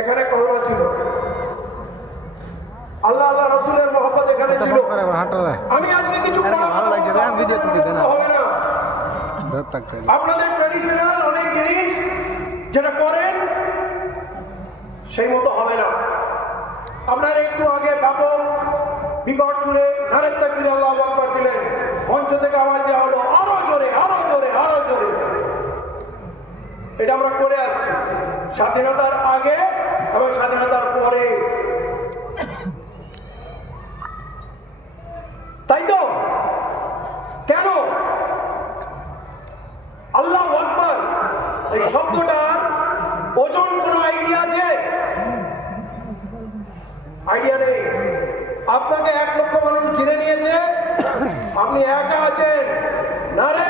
এখানে করোনা ছিল, আল্লাহ আল্লাহ রসুলের মহব্বত এখানে ছিল। আমি আজকে কিছু হবে না, আপনাদের ট্রেডিশনাল অনেক জিনিস যেটা করেন সেই মতো হবে না। আপনারা একটু আগে ব্যাপক বিকট সুরে নারে তাকবীর আল্লাহু আকবার দিলেন, মঞ্চ থেকে আওয়াজ দেওয়া হলো আরো জোরে আরো জোরে আরো জোরে। এটা আমরা করে আসছি স্বাধীনতার আগে এবং স্বাধীনতার পরে, তাই তো? কেন আল্লাহু আকবার এই শব্দটার ওজন কোন আইডিয়া আছে? আইডিয়া নেই। আপনাকে 1 লক্ষ মানুষ ঘিরে নিয়েছে, আপনি একা আছেন, নারে